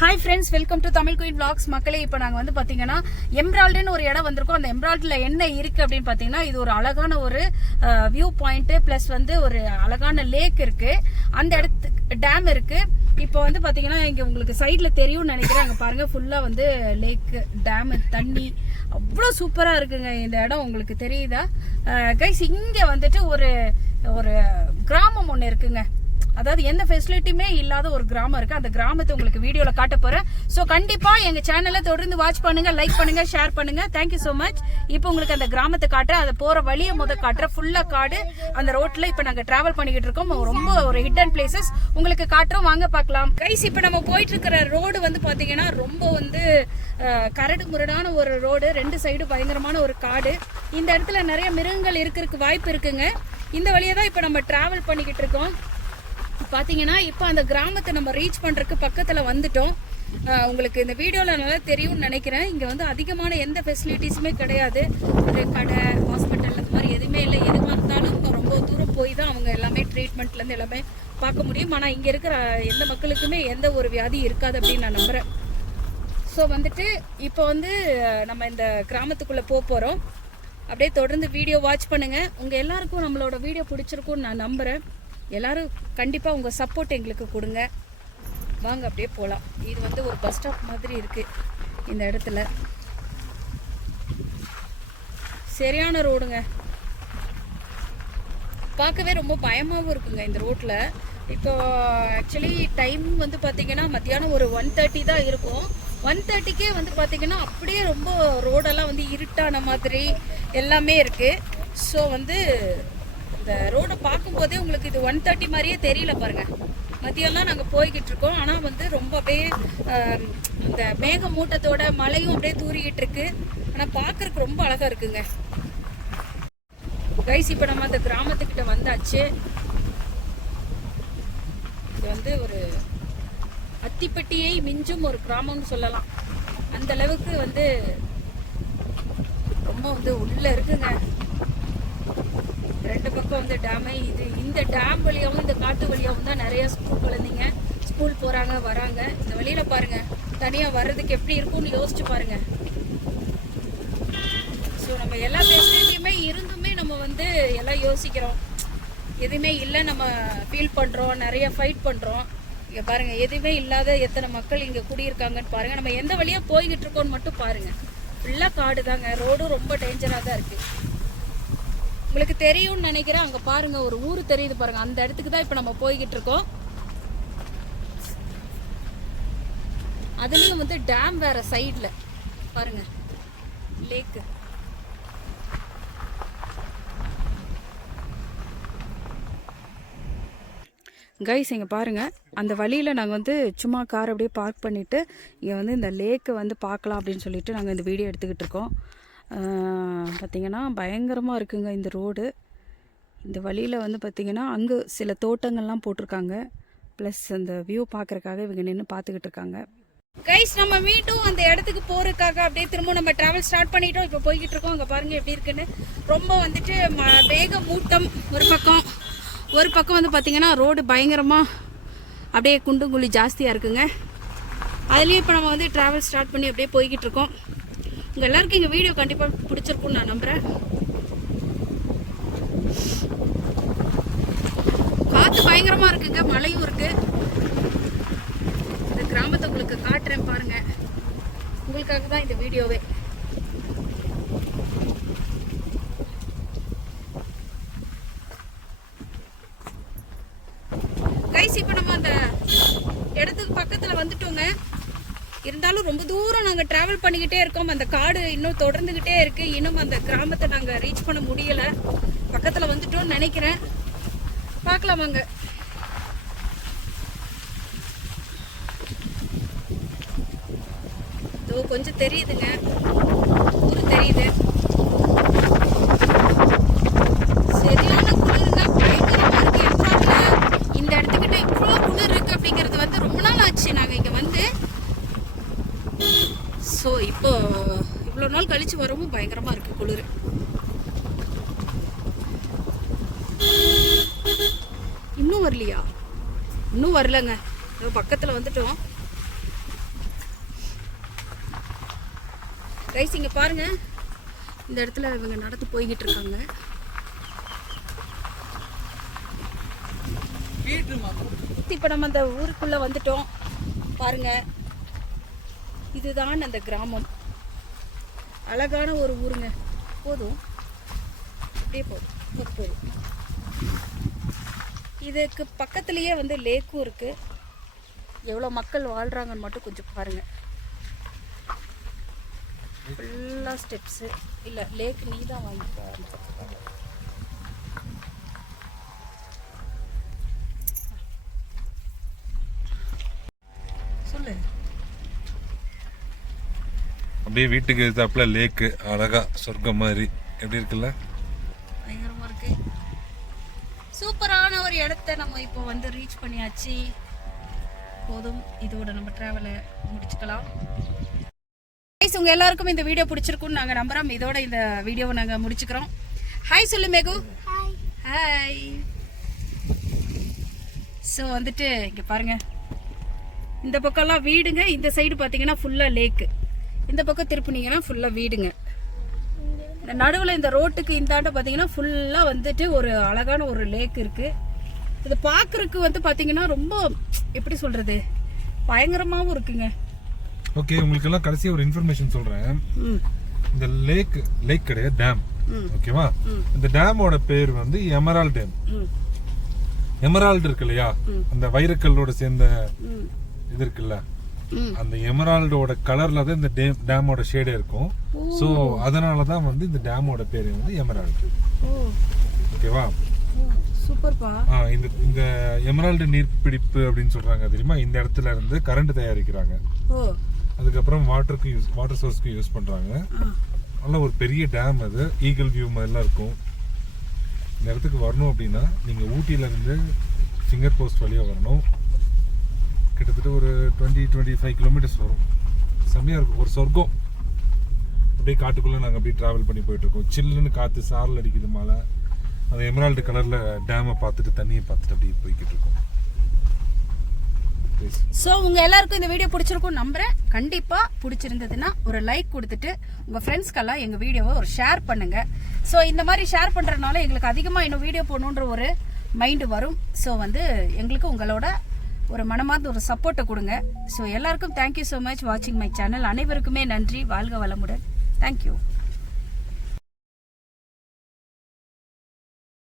Hi friends, welcome to Tamil queen vlogs. மக்களே, இப்போ நாங்கள் வந்து பார்த்தீங்கன்னா எம்ரால்டுன்னு ஒரு இடம் வந்திருக்கோம். அந்த எம்ரால்டில் என்ன இருக்குது அப்படின்னு பார்த்தீங்கன்னா, இது ஒரு அழகான ஒரு வியூ பாயிண்ட்டு ப்ளஸ் வந்து ஒரு அழகான லேக் இருக்குது. அந்த இடத்துக்கு டேம் இருக்குது. இப்போ வந்து பார்த்தீங்கன்னா இங்கே உங்களுக்கு சைடில் தெரியும்னு நினைக்கிறேன். அங்கே பாருங்கள், ஃபுல்லாக வந்து லேக்கு, டேமு, தண்ணி அவ்வளோ சூப்பராக இருக்குங்க இந்த இடம். உங்களுக்கு தெரியுதா கைஸ்? இங்கே வந்துட்டு ஒரு ஒரு கிராமம் ஒன்று இருக்குங்க. அதாவது எந்த ஃபெசிலிட்டியுமே இல்லாத ஒரு கிராமம் இருக்கு. அந்த கிராமத்தை உங்களுக்கு வீடியோல காட்ட போறேன். ஸோ கண்டிப்பா எங்க சேனலை தொடர்ந்து வாட்ச் பண்ணுங்க, லைக் பண்ணுங்க, ஷேர் பண்ணுங்க. Thank you so much. இப்போ உங்களுக்கு அந்த கிராமத்தை காட்டுறேன். அதை போற வழியை காட்டுறேன். ஃபுல்லா காடு. அந்த ரோட்ல இப்போ நாங்க டிராவல் பண்ணிக்கிட்டு இருக்கோம். ரொம்ப ஒரு ஹிடன் பிளேசஸ் உங்களுக்கு காட்டுறோம். வாங்க பார்க்கலாம் கைஸ். இப்போ நம்ம போயிட்டு இருக்கிற ரோடு வந்து பாத்தீங்கன்னா ரொம்ப வந்து கரடு முரடான ஒரு ரோடு. ரெண்டு சைடு பயங்கரமான ஒரு காடு. இந்த இடத்துல நிறைய மிருகங்கள் இருக்கிறதுக்கு வாய்ப்பு இருக்குங்க. இந்த வழியை தான் இப்போ நம்ம டிராவல் பண்ணிக்கிட்டு இருக்கோம். பார்த்தீங்கன்னா இப்போ அந்த கிராமத்தை நம்ம ரீச் பண்ணுறதுக்கு பக்கத்தில் வந்துட்டோம். உங்களுக்கு இந்த வீடியோவில் நல்லா தெரியும்னு நினைக்கிறேன். இங்கே வந்து அதிகமான எந்த ஃபெசிலிட்டிஸுமே கிடையாது. ஒரு கடை, ஹாஸ்பிட்டல் அந்த மாதிரி எதுவுமே இல்லை. எதுவாக இருந்தாலும் ரொம்ப தூரம் போய் தான் அவங்க எல்லாமே ட்ரீட்மெண்ட்லேருந்து எல்லாமே பார்க்க முடியும். ஆனால் இங்கே இருக்கிற எந்த மக்களுக்குமே எந்த ஒரு வியாதி இருக்காது அப்படின்னு நான் நம்புகிறேன். ஸோ வந்துட்டு இப்போ வந்து நம்ம இந்த கிராமத்துக்குள்ளே போகிறோம். அப்படியே தொடர்ந்து வீடியோ வாட்ச் பண்ணுங்கள். உங்கள் எல்லாருக்கும் நம்மளோட வீடியோ பிடிச்சிருக்கும்னு நான் நம்புகிறேன். எல்லாரும் கண்டிப்பாக உங்கள் சப்போர்ட் எங்களுக்கு கொடுங்க. வாங்க அப்படியே போகலாம். இது வந்து ஒரு பஸ் ஸ்டாப் மாதிரி இருக்குது இந்த இடத்துல. சரியான ரோடுங்க. பார்க்கவே ரொம்ப பயமாகவும் இருக்குங்க இந்த ரோட்டில். இப்போ ஆக்சுவலி டைம் வந்து பார்த்திங்கன்னா மத்தியானம் ஒரு 1:30 தான் இருக்கும். 1:30க்கே வந்து பார்த்திங்கன்னா அப்படியே ரொம்ப ரோடெல்லாம் வந்து இருட்டான மாதிரி எல்லாமே இருக்குது. ஸோ வந்து இந்த ரோடை பார்க்கும்போதே உங்களுக்கு இது 1:30 மாதிரியே தெரியல பாருங்க. மதியம்லாம் நாங்கள் போய்கிட்டு இருக்கோம். ஆனால் வந்து ரொம்ப அப்படியே இந்த மேக மூட்டத்தோட மழையும் அப்படியே தூரிக்கிட்டு இருக்கு. ஆனால் பார்க்கறதுக்கு ரொம்ப அழகா இருக்குங்க கைஸ். இப்போ நம்ம அந்த கிராமத்துக்கிட்ட வந்தாச்சு. இது வந்து ஒரு அத்திப்பட்டியை மிஞ்சும் ஒரு கிராமம்னு சொல்லலாம். அந்த அளவுக்கு வந்து ரொம்ப வந்து உள்ள இருக்குங்க. ரெண்டு பக்கம் வந்து டேமு. இந்த டேம் வழியாகவும் இந்த காட்டு வழியாகவும் தான் நிறைய ஸ்கூல் குழந்தைங்க ஸ்கூல் போகிறாங்க, வராங்க. இந்த வழியில் பாருங்கள், தனியாக வர்றதுக்கு எப்படி இருக்கும்னு யோசிச்சு பாருங்கள். ஸோ நம்ம எல்லா ஃபெசிலிட்டியுமே இருந்துமே நம்ம வந்து எல்லாம் யோசிக்கிறோம். எதுவுமே இல்லை நம்ம ஃபீல் பண்ணுறோம், நிறைய ஃபைட் பண்ணுறோம். இங்கே பாருங்கள், எதுவுமே இல்லாத எத்தனை மக்கள் இங்கே குடியிருக்காங்கன்னு பாருங்கள். நம்ம எந்த வழியாக போய்கிட்டு இருக்கோன்னு மட்டும் பாருங்கள். ஃபுல்லாக காடு தாங்க. ரோடும் ரொம்ப டேஞ்சராக தான் இருக்குது. உங்களுக்கு தெரியும்னு நினைக்கிறேன். அங்கே பாருங்க, ஒரு ஊர் தெரியுது பாருங்க. அந்த இடத்துக்கு தான் இப்போ நம்ம போய்கிட்டு இருக்கோம். அதுலயும் வந்து டேம் வேற சைட்ல பாருங்க, லேக். கைஸ் இங்கே பாருங்கள், அந்த வழியில் நாங்கள் வந்து சும்மா கார் அப்படியே பார்க் பண்ணிவிட்டு இங்கே வந்து இந்த லேக்கை வந்து பார்க்கலாம் அப்படின்னு சொல்லிட்டு நாங்கள் இந்த வீடியோ எடுத்துக்கிட்டு இருக்கோம். பார்த்திங்கன்னா பயங்கரமாக இருக்குங்க இந்த ரோடு. இந்த வழியில் வந்து பார்த்திங்கன்னா அங்கே சில தோட்டங்கள்லாம் போட்டிருக்காங்க. ப்ளஸ் அந்த வியூ பார்க்குறக்காக இவங்க நின்று பார்த்துக்கிட்டு இருக்காங்க. கைஸ் நம்ம மீண்டும் அந்த இடத்துக்கு போகிறதுக்காக அப்படியே திரும்ப நம்ம ட்ராவல் ஸ்டார்ட் பண்ணிட்டோம். இப்போ போய்கிட்டு இருக்கோம். அங்கே பாருங்கள் எப்படி இருக்குன்னு. ரொம்ப வந்துட்டு வேக மூட்டம் ஒரு பக்கம் வந்து பார்த்திங்கன்னா ரோடு பயங்கரமாக அப்படியே குண்டும் குழி ஜாஸ்தியாக இருக்குங்க. அதுலேயும் இப்போ நம்ம வந்து ட்ராவல் ஸ்டார்ட் பண்ணி அப்படியே போய்கிட்டு இருக்கோம். உங்கள் எல்லாருக்கும் எங்கள் வீடியோ கண்டிப்பாக பிடிச்சிருக்குன்னு நான் நம்புகிறேன். காற்று பயங்கரமாக இருக்குங்க, மழையும் இருக்குது. இந்த கிராமத்தை உங்களுக்கு காட்டுறேன் பாருங்கள். உங்களுக்காக தான் இந்த வீடியோவே. கைஸ் இப்போ நம்ம அந்த இடத்துக்கு பக்கத்தில் வந்துட்டோங்க. இருந்தாலும் ரொம்ப தூரம் நாங்கள் ட்ராவல் பண்ணிக்கிட்டே இருக்கோம். அந்த காடு இன்னும் தொடர்ந்துக்கிட்டே இருக்குது. இன்னும் அந்த கிராமத்தை நாங்கள் ரீச் பண்ண முடியலை. பக்கத்தில் வந்துட்டோம்னு நினைக்கிறேன். பார்க்கலாம் வாங்க. இதோ கொஞ்சம் தெரியுதுங்க, ஊர் தெரியுது. சரியான குளிருங்க, பயங்கரமாக இருக்குது. இந்த இடத்துக்கிட்ட இவ்வளோ குளிர் இருக்குது அப்படிங்கிறது வந்து ரொம்ப நாள் ஆச்சு நாங்கள் இங்கே வந்து. ஸோ இப்போ இவ்வளோ நாள் கழிச்சு வரவும் பயங்கரமாக இருக்குது குளிர். இன்னும் வரலையா? இன்னும் வரலங்க. பக்கத்தில் வந்துட்டோம் ரைஸ். இங்கே பாருங்க, இந்த இடத்துல இவங்க நடந்து போய்கிட்டு இருக்காங்க. இப்போ நம்ம அந்த ஊருக்குள்ள வந்துட்டோம் பாருங்க. இதுதான் அந்த கிராமம். அழகான ஒரு ஊருங்க. போதும், அப்படியே போதும். இதுக்கு பக்கத்துலேயே வந்து லேக்கும் இருக்கு. எவ்வளோ மக்கள் வாழ்றாங்கன்னு மட்டும் கொஞ்சம் பாருங்க. ஃபுல்லாக ஸ்டெப்ஸு. இல்லை, லேக் நீ தான் வாங்கிக்கோ. சொல்லு. அப்படியே வீட்டுக்கு எதிர்த்தாப்புல லேக்கு, அழகா சொர்க்கம் மாதிரி. எப்படி இருக்குல்ல? பயங்கரமா இருக்கு. சூப்பரான ஒரு இடத்த நம்ம இப்போ வந்து ரீச் பண்ணியாச்சு. போதும், இதோட நம்ம டிராவலை முடிச்சுக்கலாம். உங்க எல்லாருக்கும் இந்த வீடியோ பிடிச்சிருக்கும்னு நாங்கள் நம்புறோம். இதோட இந்த வீடியோவை நாங்கள் முடிச்சுக்கிறோம். ஹாய் சொல்லு மேகு. ஹாய். ஸோ வந்துட்டு இங்கே பாருங்க, இந்த பக்கம்லாம் வீடுங்க. இந்த சைடு பார்த்தீங்கன்னா ஃபுல்லாக லேக்கு. இந்த பக்கம் திருப்பினீங்கன்னா ஃபுல்லாக வீடுங்க. இந்த நடுவில் இந்த ரோட்டுக்கு இந்தாண்ட பார்த்தீங்கன்னா ஃபுல்லாக வந்துட்டு ஒரு அழகான ஒரு லேக் இருக்கு. இது பார்க்கறதுக்கு வந்து பார்த்தீங்கன்னா ரொம்ப எப்படி சொல்றது, பயங்கரமாகவும் இருக்குங்க. ஓகே, உங்களுக்கு எல்லாம் கடைசியா ஒரு இன்ஃபர்மேஷன் சொல்றேன். இந்த லேக் கிடையாது, டேம். ஓகேவா? இந்த டேமோட பேர் வந்து எமரால்ட் டேம். எமரால்டு இருக்கு இல்லையா, அந்த வைரக்கல்லோட சேர்ந்த இது இருக்குல்ல, அந்த எமரால்டோட கலர்ல தான் இந்த டேமோட ஷேடே இருக்கும். சோ அதனாலதான் வந்து இந்த டேமோட பேர் வந்து எமரால்டு. ஓகேவா? சூப்பர்ப்பா. இந்த எமரால்டு நீர்பிடிப்பு அப்படின்னு சொல்றாங்க தெரியுமா? இந்த இடத்துல இருந்து கரண்ட் தயாரிக்கிறாங்க. அதுக்கப்புறம் வாட்டர் சோர்ஸ்க்கு யூஸ் பண்றாங்க. நல்ல ஒரு பெரிய டேம் அது. ஈகிள் வியூ மாதிரிலாம் இருக்கும். இந்த இடத்துக்கு வரணும் அப்படின்னா நீங்க ஊட்டியில இருந்து ஃபிங்கர் போஸ்ட் வழியா வரணும். கிட்டத்தட்ட ஒரு 20-25 கிலோமீட்டர்ஸ் வரும். செம்மையா இருக்கும், ஒரு சொர்க்கம். அப்படியே காட்டுக்குள்ள நாங்கள் அப்படியே டிராவல் பண்ணி போயிட்டு இருக்கோம். சில்லுன்னு காத்து, சாரல் அடிக்குது, மழை. அந்த எமரால்டு கலர்ல டேமை பார்த்துட்டு, தண்ணியை பார்த்துட்டு அப்படியே போய்கிட்டு இருக்கோம். ஸோ உங்க எல்லாருக்கும் இந்த வீடியோ பிடிச்சிருக்கும் நம்புறேன். கண்டிப்பா பிடிச்சிருந்ததுன்னா ஒரு லைக் கொடுத்துட்டு உங்க ஃப்ரெண்ட்ஸ்க்கெல்லாம் எங்க வீடியோவை ஒரு ஷேர் பண்ணுங்க. ஸோ இந்த மாதிரி ஷேர் பண்றதுனால எங்களுக்கு அதிகமாக இன்னும் வீடியோ போடணுன்ற ஒரு மைண்டு வரும். ஸோ வந்து எங்களுக்கு உங்களோட ஒரு மனமார்ந்த ஒரு சப்போர்ட்டை கொடுங்க. ஸோ எல்லாருக்கும் தேங்க்யூ ஸோ மச் வாட்சிங் மை சேனல். அனைவருக்குமே நன்றி. வாழ்க வளமுடன். தேங்க்யூ.